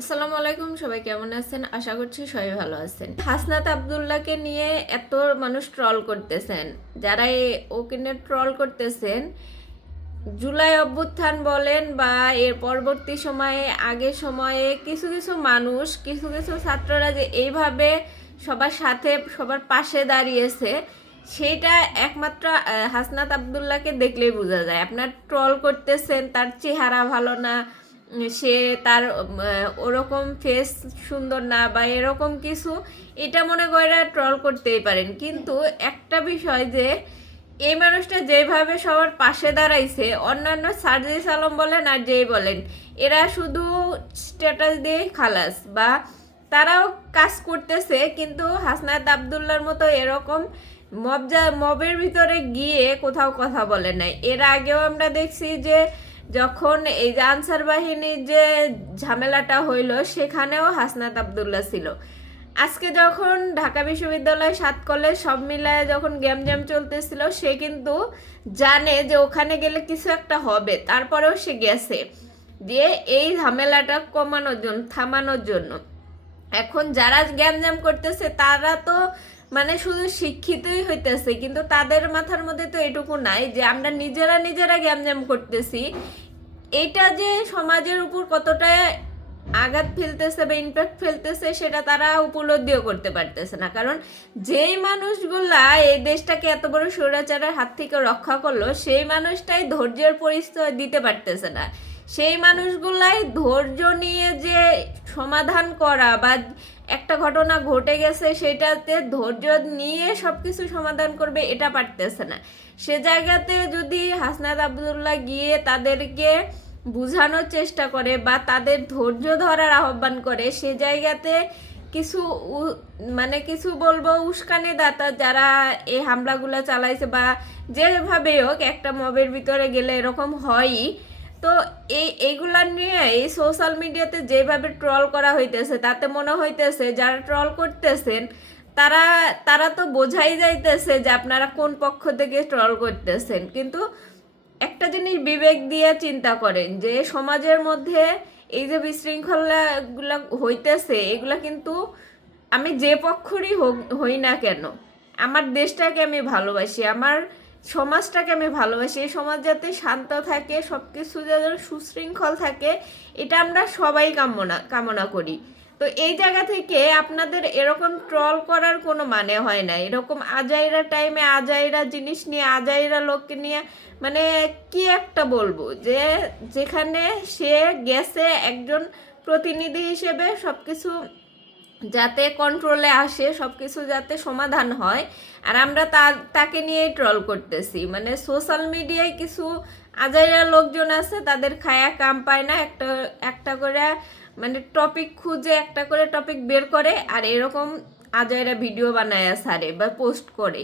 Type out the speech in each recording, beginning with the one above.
আসসালামু আলাইকুম, সবাই কেমন আছেন? আশা করছি সবাই ভালো আছেন। হাসনাত আবদুল্লাহকে নিয়ে এত মানুষ ট্রল করতেছেন। যারা ওকে নিয়ে ট্রল করতেছেন, জুলাই অভ্যুত্থান বলেন বা এর পরবর্তী সময়ে, আগের সময়ে কিছু কিছু মানুষ, কিছু কিছু ছাত্ররা যে এইভাবে সবার সাথে, সবার পাশে দাঁড়িয়েছে সেটা একমাত্র হাসনাত আবদুল্লাহকে দেখলেই বোঝা যায়। আপনার ট্রল করতেছেন, তার চেহারা ভালো না সে তার ওরকম ফেস সুন্দর না বা এরকম কিছু, এটা মনে করে ট্রল করতেই পারেন। কিন্তু একটা বিষয় যে, এই মানুষটা যেভাবে সবার পাশে দাঁড়াইছে, অন্যান্য সার্জিস আলম বলেন আর যেই বলেন, এরা শুধু স্ট্যাটাস দিয়েই খালাস বা তারাও কাজ করতেছে, কিন্তু হাসনাত আবদুল্লার মতো এরকম মবজা মবের ভিতরে গিয়ে কোথাও কথা বলে নাই। এর আগেও আমরা দেখছি যে যখন এই যে আনসার বাহিনীর যে ঝামেলাটা হইল, সেখানেও হাসনাত আবদুল্লাহ ছিল। আজকে যখন ঢাকা বিশ্ববিদ্যালয় সাত কলেজ সব মিলায় যখন গেম জ্যাম চলতেছিল, সে কিন্তু জানে যে ওখানে গেলে কিছু একটা হবে, তারপরেও সে গেছে। যে এই ঝামেলাটা কমানোর জন্য থামানোর জন্য। এখন যারা জ্ঞান জ্যাম করতেছে, তারা তো মানে শুধু শিক্ষিতই হইতেছে, কিন্তু তাদের মাথার মধ্যে তো এটুকু নাই যে আমরা নিজেরা নিজেরা জ্ঞান জ্যাম করতেছি। এটা যে সমাজের উপর কতটা আঘাত ফেলতেছে বা ইম্প্যাক্ট ফেলতেছে, সেটা তারা উপলব্ধিও করতে পারতেছে না। কারণ যেই মানুষগুলা এই দেশটাকে এত বড় স্বৈরাচারের হাত থেকে রক্ষা করল, সেই মানুষটাই ধৈর্যের পরিচয় দিতে পারতেছে না। সেই মানুষগুলাই ধৈর্য নিয়ে যে সমাধান করা বা একটা ঘটনা ঘটে গেছে সেটাতে ধৈর্য নিয়ে সব কিছু সমাধান করবে, এটা পারতেছে না। সে জায়গাতে যদি হাসনাত আবদুল্লাহ গিয়ে তাদেরকে বোঝানোর চেষ্টা করে বা তাদের ধৈর্য ধরার আহ্বান করে, সে জায়গাতে কিছু মানে কিছু বলব উস্কানি দাতা যারা এই হামলাগুলো চালাইছে বা যেভাবে হোক একটা মবের ভিতরে গেলে এরকম হয়ই। তো এই এইগুলা নিয়ে এই সোশ্যাল মিডিয়াতে যেভাবে ট্রল করা হইতেছে, তাতে মনে হইতেছে যারা ট্রল করতেছেন, তারা তারা তো বোঝাই যাইতেছে যে আপনারা কোন পক্ষ থেকে ট্রল করতেছেন। কিন্তু একটা জিনিস বিবেক দিয়ে চিন্তা করেন যে সমাজের মধ্যে এই যে বিশৃঙ্খলাগুলো হইতেছে, এগুলা কিন্তু আমি যে পক্ষরই হই না কেন, আমার দেশটাকে আমি ভালোবাসি, আমার সমাজটাকে আমি ভালোবাসি, এই সমাজ যাতে শান্ত থাকে সব কিছু যাতে সুশৃঙ্খল থাকে, এটা আমরা সবাই কামনা কামনা করি। তো এই জায়গা থেকে আপনাদের এরকম ট্রল করার কোনো মানে হয় না। এরকম আজাইরা টাইমে আজাইরা জিনিস নিয়ে, আজাইরা লোককে নিয়ে মানে কি একটা বলব যে, যেখানে সে গেছে একজন প্রতিনিধি হিসেবে সব কিছু যাতে কন্ট্রোলে আসে সব কিছু যাতে সমাধান হয়। আর আমরা তা, তাকে নিয়েই ট্রল করতেছি। মানে সোশ্যাল মিডিয়ায় কিছু আজাইরা লোকজন আছে, তাদের খায়া কাম পায় না। একটা একটা করে মানে টপিক খুঁজে, একটা করে টপিক বের করে, আর এরকম আজাইরা ভিডিও বানায় সারে বা পোস্ট করে।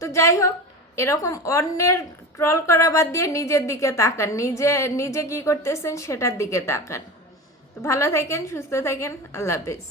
তো যাই হোক, এরকম অন্যের ট্রল করা বাদ দিয়ে নিজের দিকে তাকান। নিজে নিজে কি করতেছেন, সেটার দিকে তাকান। তো ভালো থাকেন, সুস্থ থাকেন, আল্লাহ হাফেজ।